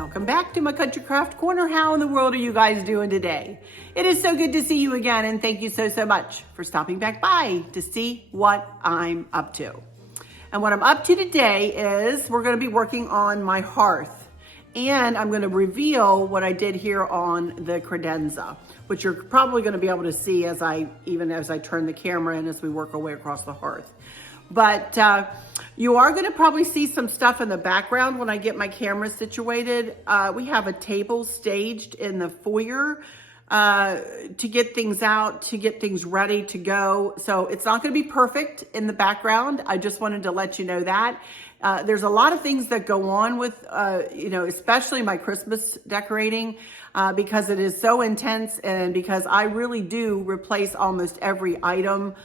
Welcome back to my Country Craft Corner. How in the world are you guys doing today? It is so good to see you again, and thank you so much for stopping back by to see what I'm up to. And what I'm up to today is we're going to be working on my hearth, and I'm going to reveal what I did here on the credenza, which you're probably going to be able to see as I turn the camera in as we work our way across the hearth. But you are going to probably see some stuff in the background when I get my camera situated. We have a table staged in the foyer to get things out, to get things ready to go. So it's not going to be perfect in the background. I just wanted to let you know that. There's a lot of things that go on with, especially my Christmas decorating, because it is so intense and because I really do replace almost every item.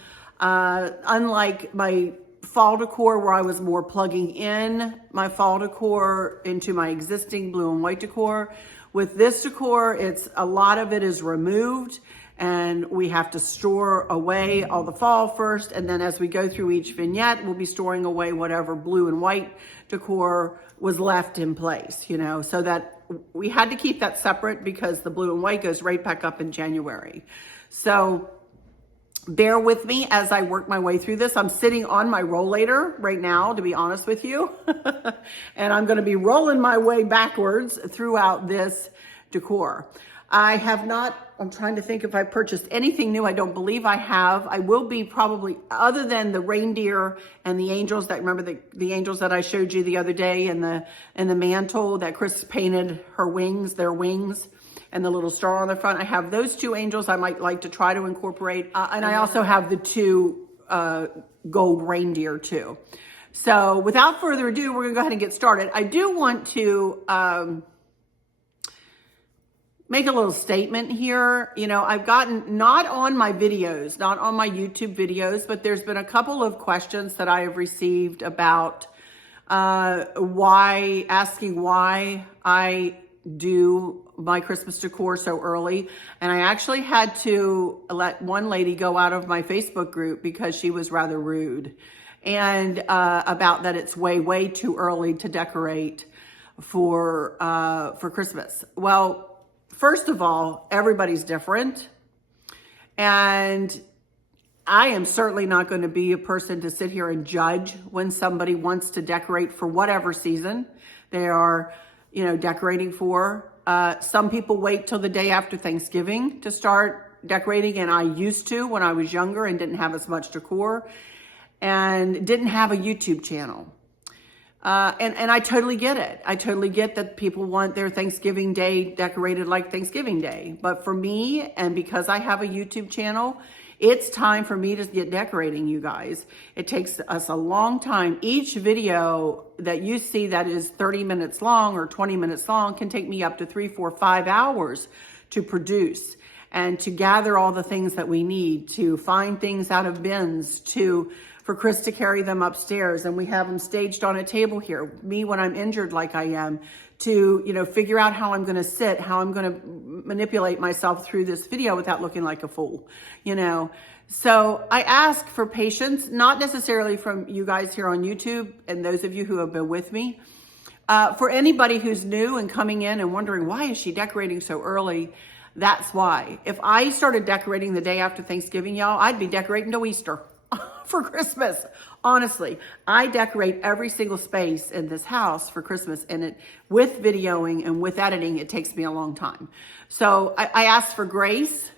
Unlike my fall decor where I was more plugging in my fall decor into my existing blue and white decor, with this decor, a lot of it is removed and we have to store away all the fall first. And then as we go through each vignette, we'll be storing away whatever blue and white decor was left in place, so that we had to keep that separate because the blue and white goes right back up in January. So bear with me as I work my way through this. I'm sitting on my rollator right now, to be honest with you. And I'm going to be rolling my way backwards throughout this decor. I'm trying to think if I purchased anything new. I don't believe I have. I will be probably, other than the reindeer and the angels that, remember the angels that I showed you the other day and the mantle that Chris painted their wings. And the little star on the front. I have those two angels I might like to try to incorporate. And I also have the two gold reindeer too. So without further ado, we're gonna go ahead and get started. I do want to make a little statement here. I've gotten, not on my videos, not on my YouTube videos, but there's been a couple of questions that I have received about asking why I do my Christmas decor so early. And I actually had to let one lady go out of my Facebook group because she was rather rude and about that it's way too early to decorate for Christmas. Well, first of all, everybody's different, and I am certainly not going to be a person to sit here and judge when somebody wants to decorate for whatever season they are decorating for. Some people wait till the day after Thanksgiving to start decorating, and I used to when I was younger and didn't have as much decor and didn't have a YouTube channel. And I totally get it. I totally get that people want their Thanksgiving Day decorated like Thanksgiving Day. But for me, and because I have a YouTube channel, it's time for me to get decorating, you guys. It takes us a long time. Each video that you see that is 30 minutes long or 20 minutes long can take me up to 3, 4, 5 hours to produce and to gather all the things that we need, to find things out of bins, for Chris to carry them upstairs. And we have them staged on a table here. Me, when I'm injured like I am, to, figure out how I'm going to sit, how I'm going to manipulate myself through this video without looking like a fool, So I ask for patience, not necessarily from you guys here on YouTube and those of you who have been with me. For anybody who's new and coming in and wondering, why is she decorating so early? That's why. If I started decorating the day after Thanksgiving, y'all, I'd be decorating till Easter for Christmas. Honestly, I decorate every single space in this house for Christmas, and with videoing and with editing, it takes me a long time. So I ask for grace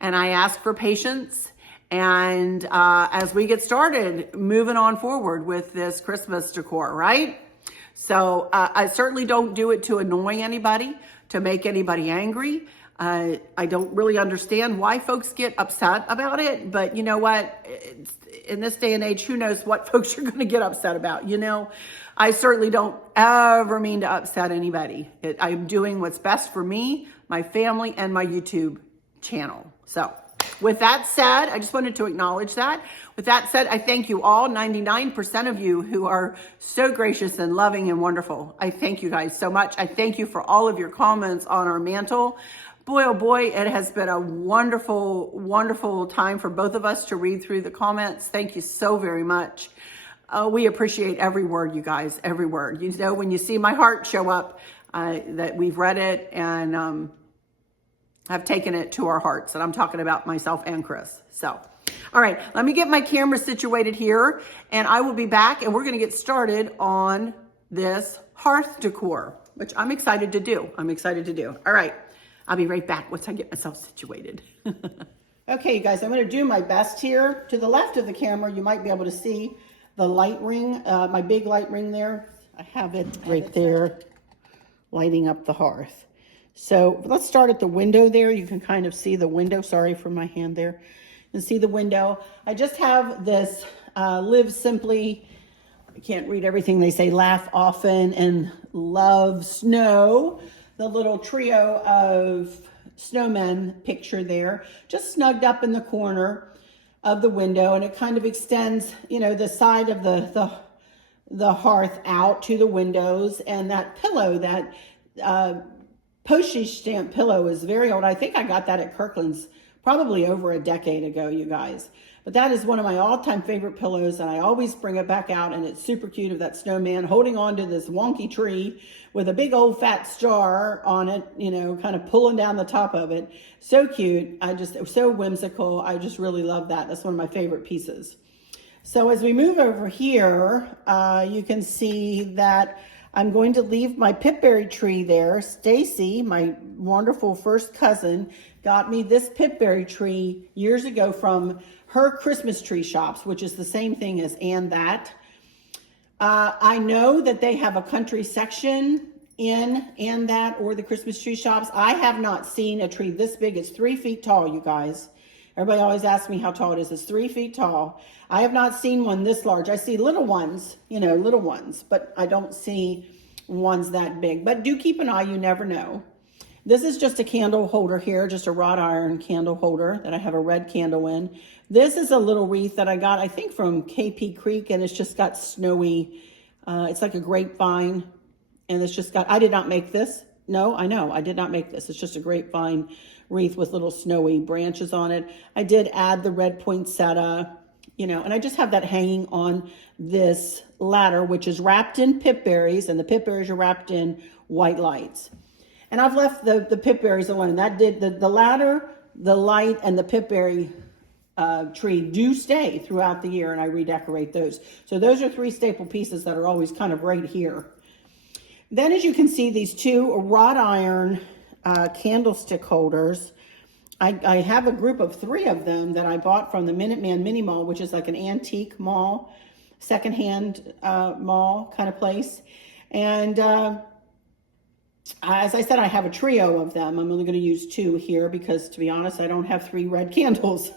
and I ask for patience. And as we get started, moving on forward with this Christmas decor, right? So I certainly don't do it to annoy anybody, to make anybody angry. I don't really understand why folks get upset about it, but you know what? In this day and age, who knows what folks are going to get upset about, I certainly don't ever mean to upset anybody. I'm doing what's best for me, my family, and my YouTube channel. So with that said, I just wanted to acknowledge that. With that said, I thank you all, 99% of you who are so gracious and loving and wonderful. I thank you guys so much. I thank you for all of your comments on our mantle. Boy, oh boy, it has been a wonderful, wonderful time for both of us to read through the comments. Thank you so very much. We appreciate every word, you guys, every word. When you see my heart show up, that we've read it and have taken it to our hearts. And I'm talking about myself and Chris. So, all right, let me get my camera situated here and I will be back and we're going to get started on this hearth decor, which I'm excited to do. All right, I'll be right back once I get myself situated. Okay, you guys, I'm going to do my best here. To the left of the camera, you might be able to see the light ring, my big light ring there. I have it right there, lighting up the hearth. So let's start at the window there. You can kind of see the window. Sorry for my hand there. You can see the window. I just have this Live Simply, I can't read everything they say, Laugh Often and Love Snow, the little trio of snowmen picture there, just snugged up in the corner of the window, and it kind of extends, you know, the side of the hearth out to the windows. And that pillow, that postage stamp pillow, is very old. I think I got that at Kirkland's probably over a decade ago, you guys. But that is one of my all-time favorite pillows, and I always bring it back out, and it's super cute of that snowman holding on to this wonky tree with a big old fat star on it, you know, kind of pulling down the top of it. So cute. It was so whimsical. I just really love that. That's one of my favorite pieces. So as we move over here, you can see that I'm going to leave my pipberry tree there. Stacy, my wonderful first cousin, got me this pipberry tree years ago from her Christmas tree shops, which is the same thing as And That. I know that they have a country section in And That or the Christmas tree shops. I have not seen a tree this big. It's 3 feet tall, you guys. Everybody always asks me how tall it is. It's 3 feet tall. I have not seen one this large. I see little ones, you know, little ones, but I don't see ones that big. But do keep an eye, you never know. This is just a candle holder here, just a wrought iron candle holder that I have a red candle in. This is a little wreath that I got, I think, from KPCREEK, and it's just got snowy, it's like a grapevine, and it's just got, I did not make this. No, I know, I did not make this. It's just a grapevine wreath with little snowy branches on it. I did add the red poinsettia, you know, and I just have that hanging on this ladder, which is wrapped in pipberries, and the pipberries are wrapped in white lights. And I've left the pipberries alone. That did the ladder, the light, and the pipberry tree do stay throughout the year, and I redecorate those. So those are 3 staple pieces that are always kind of right here. Then, as you can see, these 2 wrought iron candlestick holders. I have a group of 3 of them that I bought from the Minuteman Mini Mall, which is like an antique mall, secondhand mall kind of place. And as I said, I have a trio of them. I'm only going to use 2 here because, to be honest, I don't have 3 red candles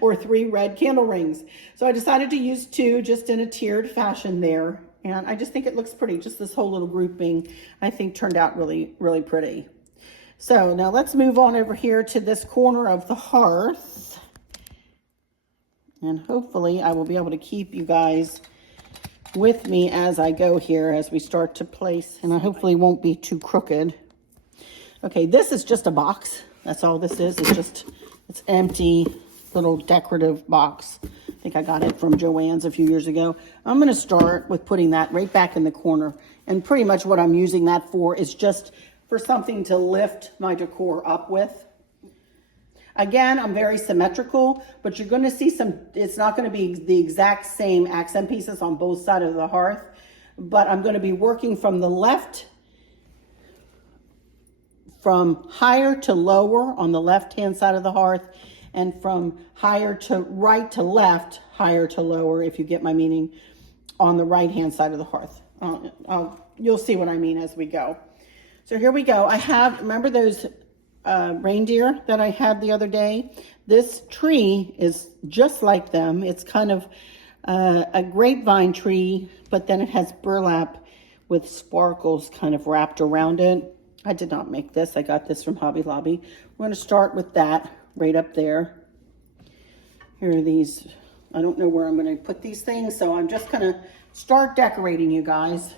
or 3 red candle rings. So I decided to use 2 just in a tiered fashion there. And I just think it looks pretty. Just this whole little grouping, I think, turned out really, really pretty. So now let's move on over here to this corner of the hearth. And hopefully I will be able to keep you guys with me as I go here, as we start to place, and I hopefully won't be too crooked. Okay, this is just a box. That's all this is. It's empty little decorative box. I think I got it from Joann's a few years ago. I'm going to start with putting that right back in the corner, and pretty much what I'm using that for is just for something to lift my decor up with. Again, I'm very symmetrical, but you're going to see it's not going to be the exact same accent pieces on both sides of the hearth, but I'm going to be working from the left, from higher to lower on the left-hand side of the hearth, and from higher to right to left, higher to lower, if you get my meaning, on the right-hand side of the hearth. You'll see what I mean as we go. So here we go. I have, remember those reindeer that I had the other day? This tree is just like them. It's kind of a grapevine tree, but then it has burlap with sparkles kind of wrapped around it. I did not make this. I got this from Hobby Lobby. We're going to start with that right up there. Here are these. I don't know where I'm going to put these things, so I'm just going to start decorating, you guys.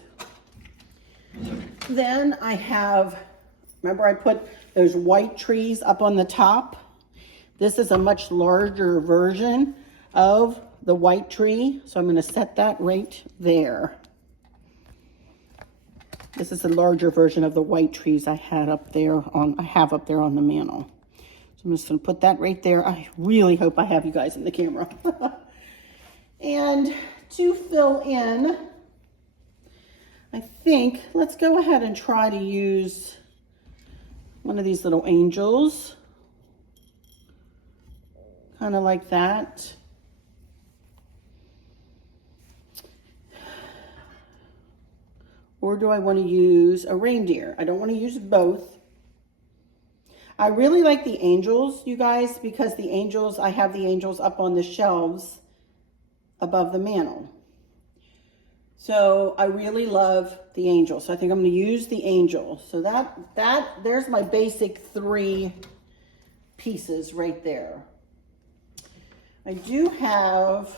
Then I have, remember I put those white trees up on the top? This is a much larger version of the white tree, so I'm going to set that right there. This is the larger version of the white trees I have up there on the mantle. So I'm just going to put that right there. I really hope I have you guys in the camera. And to fill in, I think, let's go ahead and try to use one of these little angels. Kind of like that. Or do I want to use a reindeer? I don't want to use both. I really like the angels, you guys, because the angels, I have the angels up on the shelves above the mantle. So I really love the angels. So I think I'm going to use the angel. So there's my basic 3 pieces right there. I do have,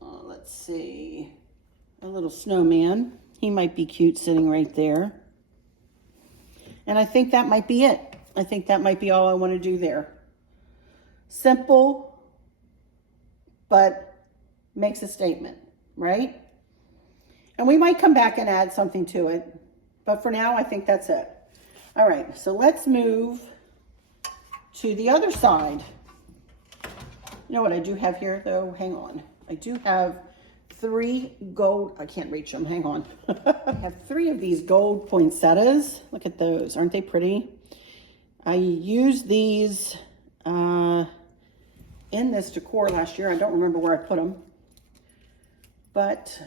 let's see, a little snowman. He might be cute sitting right there. And I think that might be it. I think that might be all I want to do there. Simple, but makes a statement, right? And we might come back and add something to it. But for now, I think that's it. All right, so let's move to the other side. You know what I do have here, though? Hang on. I do have 3 gold, I can't reach them, hang on. I have 3 of these gold poinsettias. Look at those, aren't they pretty? I used these in this decor last year. I don't remember where I put them. But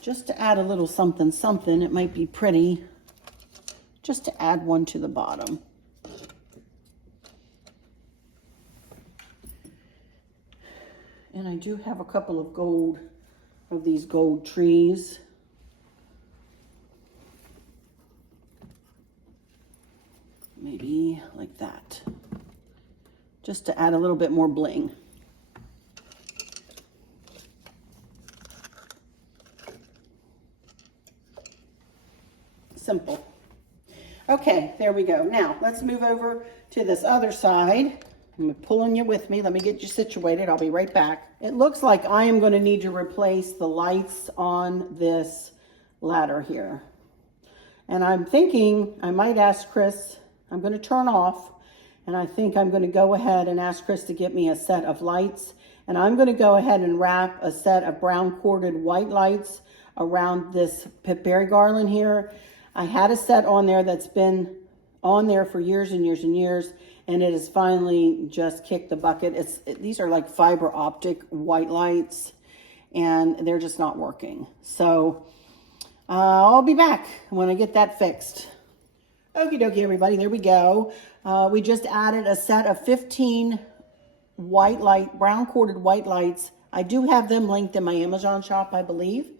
just to add a little something, something, it might be pretty. Just to add one to the bottom. And I do have a couple of these gold trees. Maybe like that. Just to add a little bit more bling. Simple. Okay, there we go. Now, let's move over to this other side. I'm pulling you with me. Let me get you situated. I'll be right back. It looks like I am going to need to replace the lights on this ladder here. And I'm thinking I might ask Chris, I'm going to turn off, and I think I'm going to go ahead and ask Chris to get me a set of lights. And I'm going to go ahead and wrap a set of brown corded white lights around this pipberry garland here. I had a set on there that's been on there for years and years and years, and it has finally just kicked the bucket. These are like fiber optic white lights, and they're just not working. So I'll be back when I get that fixed. Okie dokie, everybody, there we go. We just added a set of 15 brown corded white lights. I do have them linked in my Amazon shop, I believe.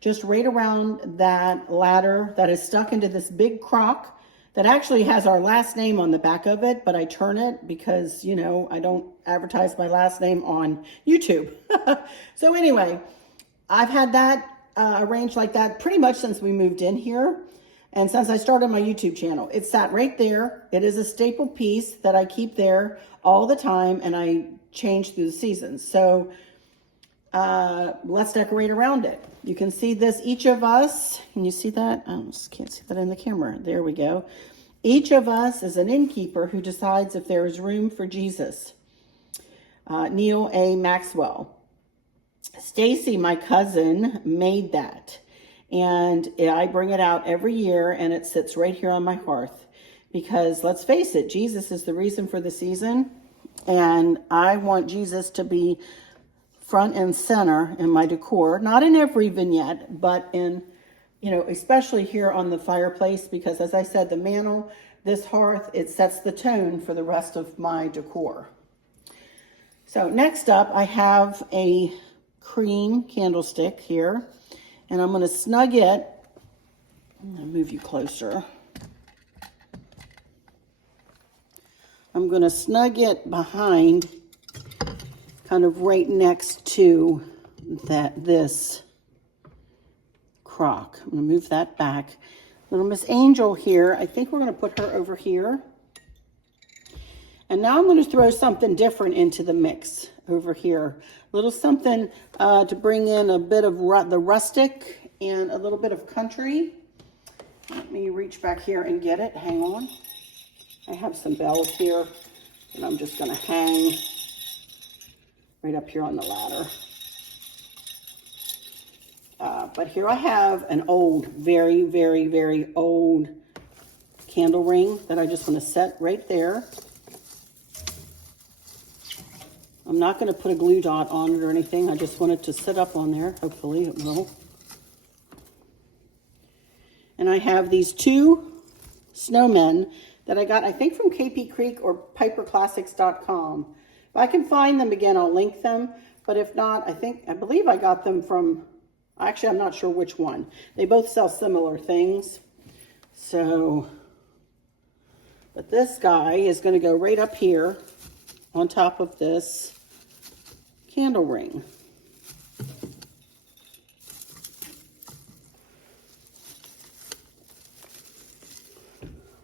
Just right around that ladder that is stuck into this big crock that actually has our last name on the back of it, but I turn it because, you know, I don't advertise my last name on YouTube. So anyway, I've had that arranged like that pretty much since we moved in here. And since I started my YouTube channel, it sat right there. It is a staple piece that I keep there all the time, and I change through the seasons. So let's decorate around it. You can see this, each of us, can you see that? I just can't see that in the camera. There we go. Each of us is an innkeeper who decides if there is room for Jesus. Neil A. Maxwell. Stacy, my cousin, made that. And I bring it out every year, and it sits right here on my hearth. Because let's face it, Jesus is the reason for the season. And I want Jesus to be front and center in my decor. Not in every vignette, but in, you know, especially here on the fireplace. Because as I said, the mantle, this hearth, it sets the tone for the rest of my decor. So next up, I have a cream candlestick here. And I'm going to snug it. I'm going to move you closer. I'm going to snug it behind, kind of right next to this crock. I'm going to move that back. Little Miss Angel here, I think we're going to put her over here. And now I'm going to throw something different into the mix over here. A little something to bring in a bit of the rustic and a little bit of country. Let me reach back here and get it. Hang on. I have some bells here and I'm just going to hang right up here on the ladder. But here I have an old, very, very, very old candle ring that I just want to set right there. I'm not going to put a glue dot on it or anything. I just want it to sit up on there. Hopefully it will. And I have these two snowmen that I got, I think, from KPCREEK or piperclassics.com. If I can find them again, I'll link them. But if not, I believe I got them from, actually, I'm not sure which one. They both sell similar things. So, but this guy is going to go right up here on top of this candle ring.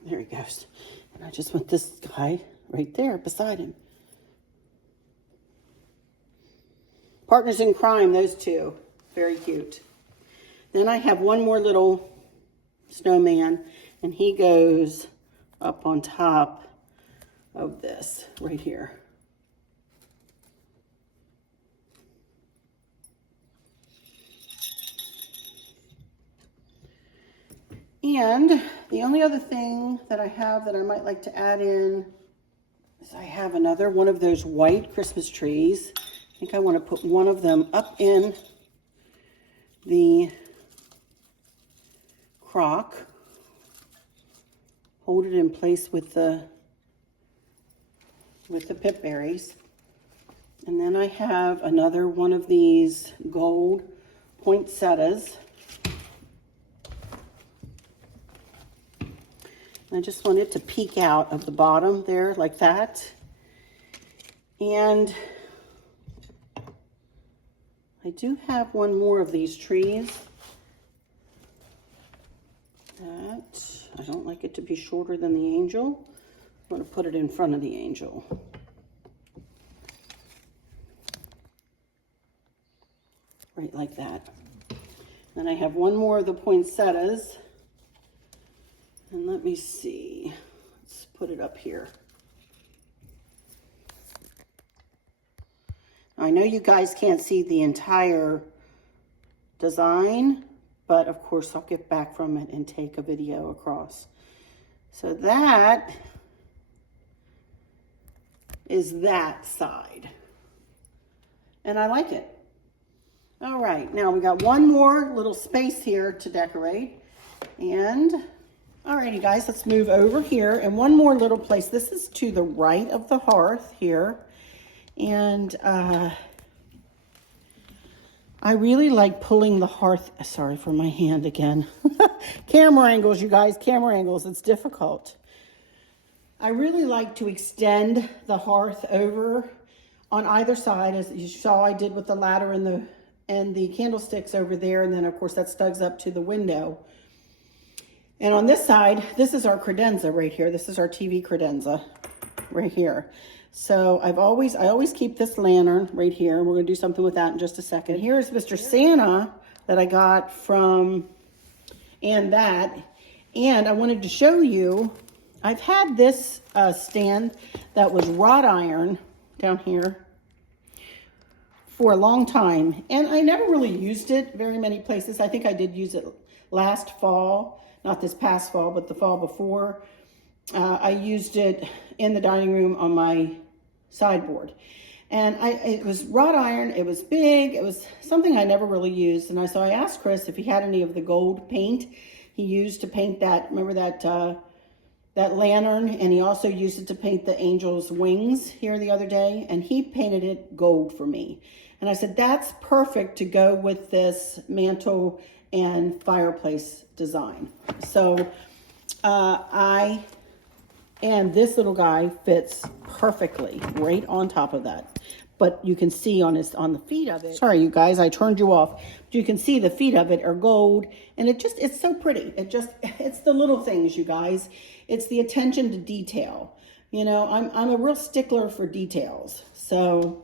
There he goes. And I just want this guy right there beside him. Partners in crime, those two. Very cute. Then I have one more little snowman, and he goes up on top of this right here. And the only other thing that I have that I might like to add in is I have another one of those white Christmas trees. I think I want to put one of them up in the crock. Hold it in place with the pip berries. And then I have another one of these gold poinsettias. I just want it to peek out of the bottom there like that. And I do have one more of these trees that I don't like it to be shorter than the angel. I'm going to put it in front of the angel. Right like that. Then I have one more of the poinsettias. And let me see, let's put it up here. I know you guys can't see the entire design, but of course I'll get back from it and take a video across. So that is that side. And I like it. All right, now we got one more little space here to decorate. And alrighty guys, let's move over here and one more little place. This is to the right of the hearth here. And I really like pulling the hearth, sorry for my hand again. Camera angles, you guys, camera angles, it's difficult. I really like to extend the hearth over on either side, as you saw I did with the ladder and the candlesticks over there. And then of course that stugs up to the window. And on this side, this is our credenza right here. This is our TV credenza right here. So I always keep this lantern right here. We're going to do something with that in just a second. Here's Mr. Santa that I got from And I wanted to show you, I've had this stand that was wrought iron down here for a long time. And I never really used it very many places. I think I did use it last fall. Not this past fall, but the fall before. I used it in the dining room on my sideboard. And it was wrought iron, it was big, it was something I never really used. And so I asked Chris if he had any of the gold paint he used to paint that, remember that lantern? And he also used it to paint the angel's wings here the other day. And he painted it gold for me. And I said, that's perfect to go with this mantle and fireplace design. So and this little guy fits perfectly right on top of that. But you can see on the feet of it, sorry you guys, I turned you off. But you can see the feet of it are gold, and it's so pretty. It's the little things, you guys. It's the attention to detail. You know, I'm a real stickler for details. So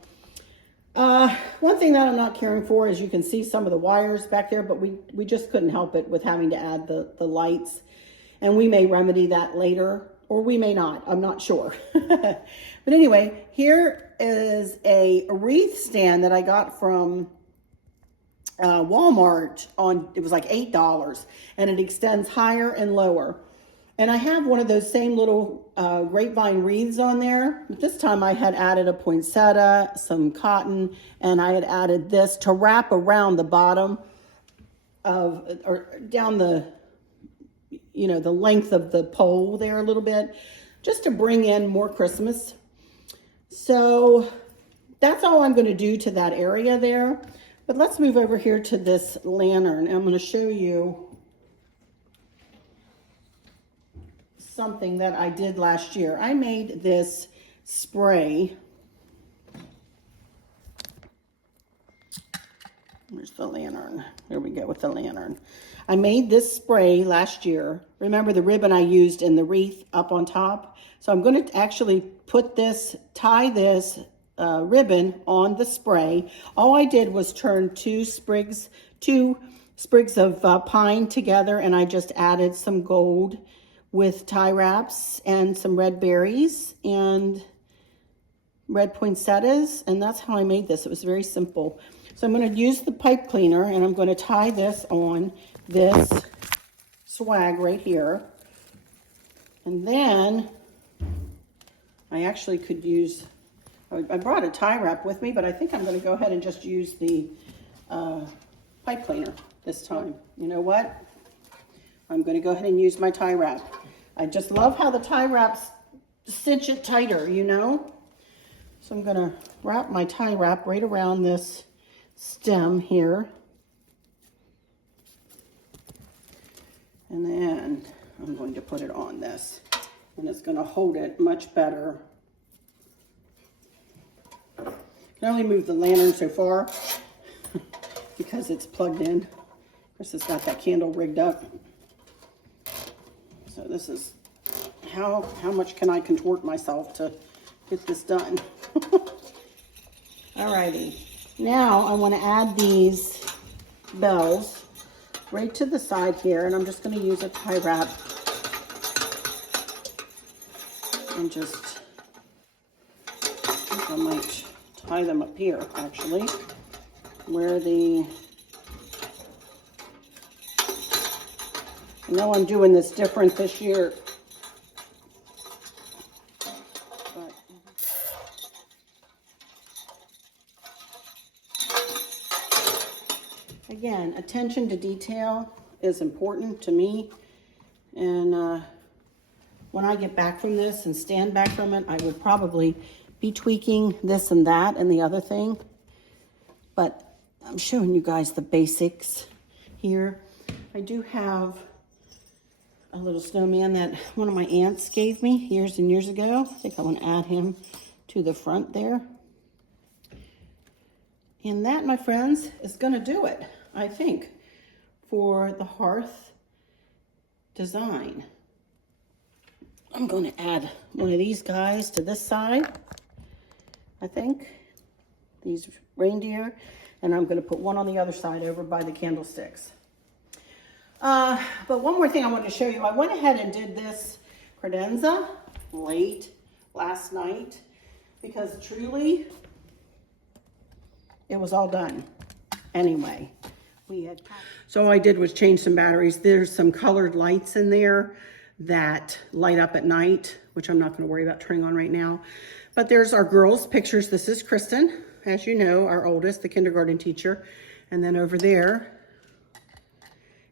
one thing that I'm not caring for is you can see some of the wires back there, but we just couldn't help it with having to add the lights. And we may remedy that later, or we may not. I'm not sure. But anyway, here is a wreath stand that I got from Walmart it was like $8, and it extends higher and lower. And I have one of those same little grapevine wreaths on there. But this time I had added a poinsettia, some cotton, and I had added this to wrap around the bottom or down the, you know, the length of the pole there a little bit, just to bring in more Christmas. So that's all I'm going to do to that area there. But let's move over here to this lantern. I'm going to show you something that I did last year. I made this spray. Where's the lantern? There we go with the lantern. I made this spray last year. Remember the ribbon I used in the wreath up on top? So I'm going to actually put this, tie this ribbon on the spray. All I did was turn two sprigs of pine together, and I just added some gold with tie wraps and some red berries and red poinsettias, and that's how I made this. It was very simple. So I'm going to use the pipe cleaner, and I'm going to tie this on this swag right here. And then I actually could use, I brought a tie wrap with me, but I think I'm going to go ahead and just use the pipe cleaner this time. You know what? I'm going to go ahead and use my tie wrap. I just love how the tie wraps cinch it tighter, you know? So I'm going to wrap my tie wrap right around this stem here. And then I'm going to put it on this, and it's going to hold it much better. I can only move the lantern so far because it's plugged in. Chris has got that candle rigged up. So this is how much can I contort myself to get this done. Alrighty, now I want to add these bells right to the side here, and I'm just going to use a tie wrap and just, I might tie them up here actually, where the, I know I'm doing this different this year, but again, attention to detail is important to me. And when I get back from this and stand back from it, I would probably be tweaking this and that and the other thing. But I'm showing you guys the basics here. I do have a little snowman that one of my aunts gave me years and years ago. I think I want to add him to the front there. And that, my friends, is going to do it, I think, for the hearth design. I'm going to add one of these guys to this side, I think, these reindeer, and I'm going to put one on the other side over by the candlesticks. But one more thing I wanted to show you. I went ahead and did this credenza late last night because truly it was all done anyway. So all I did was change some batteries. There's some colored lights in there that light up at night, which I'm not going to worry about turning on right now. But there's our girls' pictures. This is Kristen, as you know, our oldest, the kindergarten teacher. And then over there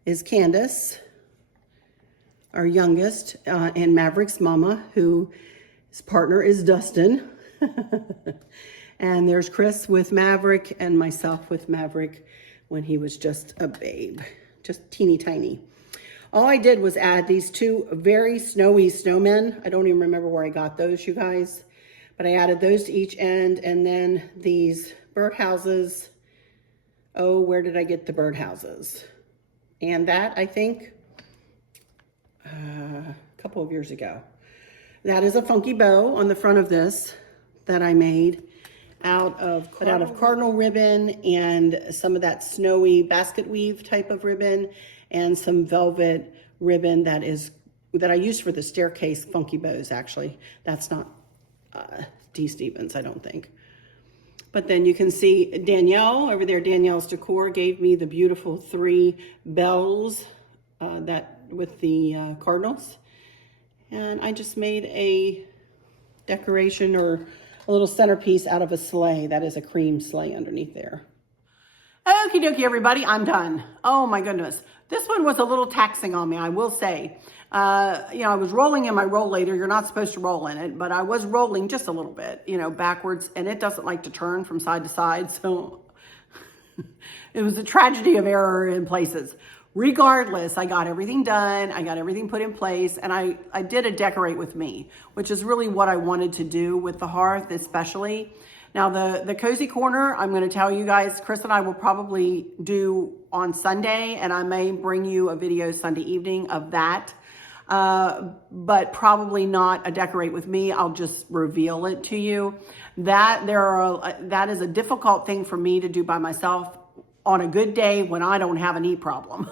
is Candace, our youngest, and Maverick's mama, whose partner is Dustin. And there's Chris with Maverick and myself with Maverick when he was just a babe, just teeny tiny. All I did was add these two very snowy snowmen. I don't even remember where I got those, you guys, but I added those to each end, and then these birdhouses. Oh, where did I get the birdhouses? And that, I think, a couple of years ago. That is a funky bow on the front of this that I made out of cardinal ribbon and some of that snowy basket weave type of ribbon and some velvet ribbon that I used for the staircase funky bows. Actually, that's not D. Stevens, I don't think. But then you can see Danielle over there. Danielle's Decor gave me the beautiful 3 bells that with the cardinals, and I just made a decoration or a little centerpiece out of a sleigh. That is a cream sleigh underneath there. Okie dokie, everybody, I'm done. Oh my goodness. This one was a little taxing on me, I will say. You know, I was rolling in my rollator. You're not supposed to roll in it, but I was rolling just a little bit, you know, backwards, and it doesn't like to turn from side to side. So it was a tragedy of error in places. Regardless, I got everything done. I got everything put in place, and I did a decorate with me, which is really what I wanted to do with the hearth, especially. Now, the cozy corner, I'm going to tell you guys, Chris and I will probably do on Sunday, and I may bring you a video Sunday evening of that, but probably not a decorate with me. I'll just reveal it to you. That is a difficult thing for me to do by myself on a good day when I don't have a knee problem.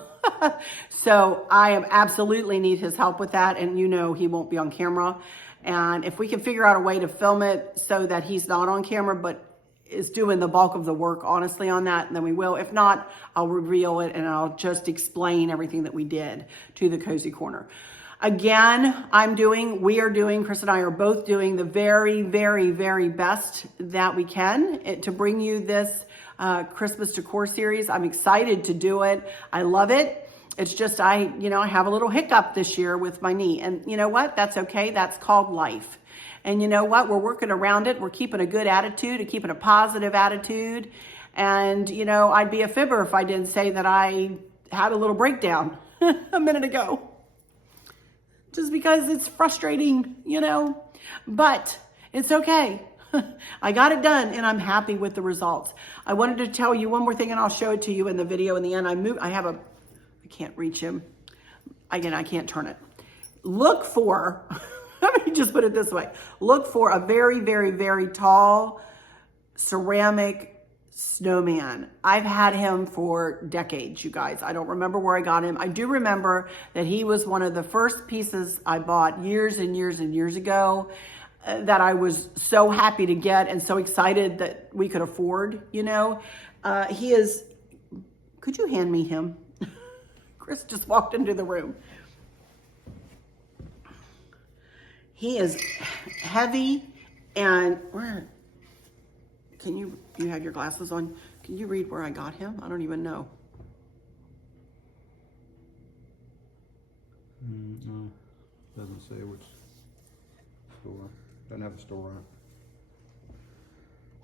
So I absolutely need his help with that, and you know he won't be on camera. And if we can figure out a way to film it so that he's not on camera, but is doing the bulk of the work, honestly, on that, then we will. If not, I'll reveal it and I'll just explain everything that we did to the cozy corner. Again, we are doing, Chris and I are both doing the very, very, very best that we can to bring you this Christmas decor series. I'm excited to do it. I love it. It's just, I have a little hiccup this year with my knee, and you know what? That's okay. That's called life. And you know what? We're working around it. We're keeping a good attitude, keeping a positive attitude. And you know, I'd be a fibber if I didn't say that I had a little breakdown a minute ago. Just because it's frustrating, you know, but it's okay. I got it done and I'm happy with the results. I wanted to tell you one more thing, and I'll show it to you in the video in the end. I can't reach him. Again, I can't turn it. Look for, let me just put it this way. Look for a very, very, very tall ceramic snowman. I've had him for decades, you guys. I don't remember where I got him. I do remember that he was one of the first pieces I bought years and years and years ago that I was so happy to get and so excited that we could afford, you know. Could you hand me him? Chris just walked into the room. He is heavy and you have your glasses on? Can you read where I got him? I don't even know. No, doesn't say which store. Doesn't have a store on it.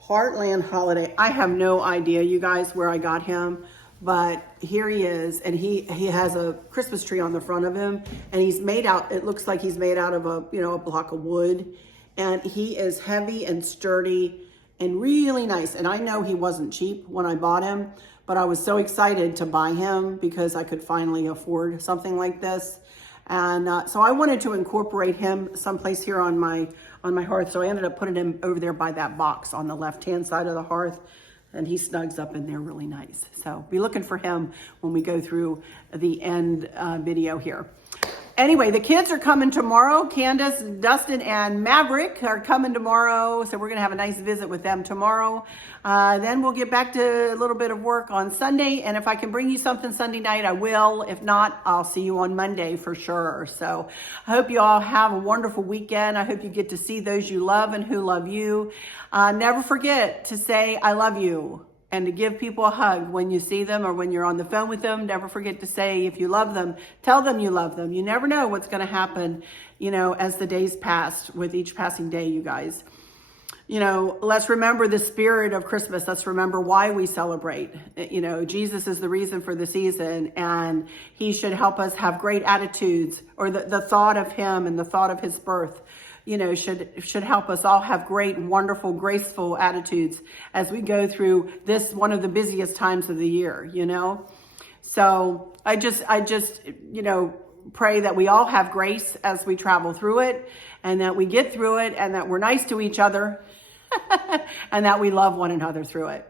Heartland Holiday. I have no idea, you guys, where I got him, but here he is, and he has a Christmas tree on the front of him, and it looks like he's made out of a block of wood, and he is heavy and sturdy and really nice. And I know he wasn't cheap when I bought him, but I was so excited to buy him because I could finally afford something like this. And so I wanted to incorporate him someplace here on my hearth. So I ended up putting him over there by that box on the left-hand side of the hearth. And he snugs up in there really nice. So be looking for him when we go through the end video here. Anyway, the kids are coming tomorrow. Candace, Dustin, and Maverick are coming tomorrow. So we're going to have a nice visit with them tomorrow. Then we'll get back to a little bit of work on Sunday. And if I can bring you something Sunday night, I will. If not, I'll see you on Monday for sure. So I hope you all have a wonderful weekend. I hope you get to see those you love and who love you. Never forget to say, I love you. And to give people a hug when you see them or when you're on the phone with them. Never forget to say, if you love them, tell them you love them. You never know what's going to happen, you know, as the days pass, with each passing day, you guys. You know, let's remember the spirit of Christmas. Let's remember why we celebrate. You know, Jesus is the reason for the season, and he should help us have great attitudes, or the thought of him and the thought of his birth, you know, should help us all have great, wonderful, graceful attitudes as we go through this, one of the busiest times of the year, you know? So I just, you know, pray that we all have grace as we travel through it, and that we get through it, and that we're nice to each other, and that we love one another through it.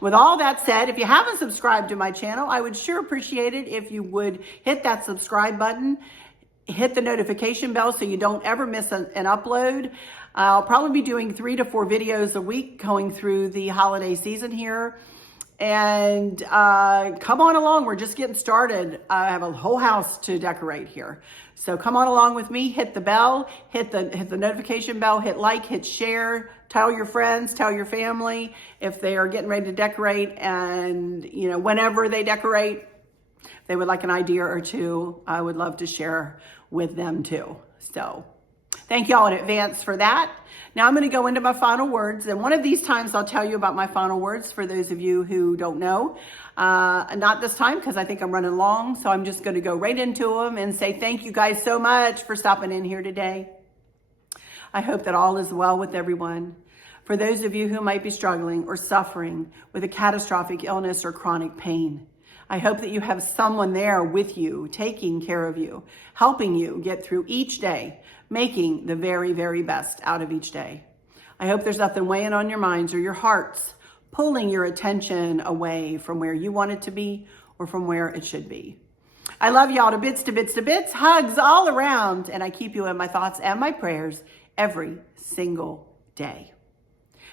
With all that said, if you haven't subscribed to my channel, I would sure appreciate it if you would hit that subscribe button, hit the notification bell so you don't ever miss an upload. I'll probably be doing 3 to 4 videos a week going through the holiday season here. And come on along, we're just getting started. I have a whole house to decorate here. So come on along with me, hit the bell, hit the notification bell, hit like, hit share, tell your friends, tell your family if they are getting ready to decorate, and you know, whenever they decorate, if they would like an idea or two, I would love to share with them too. So thank y'all in advance for that. Now I'm going to go into my final words, and one of these times I'll tell you about my final words for those of you who don't know. Not this time because I think I'm running long, so I'm just going to go right into them and say thank you guys so much for stopping in here today. I hope that all is well with everyone. For those of you who might be struggling or suffering with a catastrophic illness or chronic pain, I hope that you have someone there with you, taking care of you, helping you get through each day, making the very, very best out of each day. I hope there's nothing weighing on your minds or your hearts, pulling your attention away from where you want it to be or from where it should be. I love y'all to bits, to bits, to bits, hugs all around, and I keep you in my thoughts and my prayers every single day.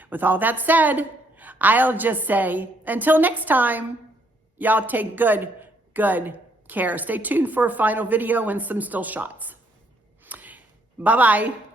With all that said, I'll just say, until next time, y'all take good care. Stay tuned for a final video and some still shots. Bye-bye.